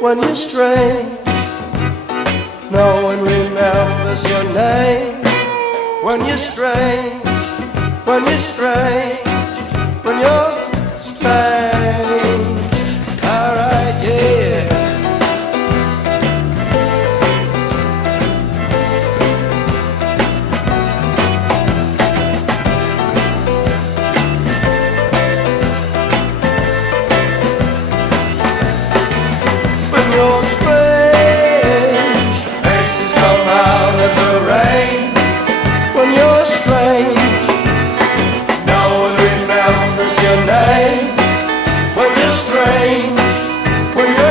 when you're strange. No one remembers your name when you're strange, when you're strange, when you're strange.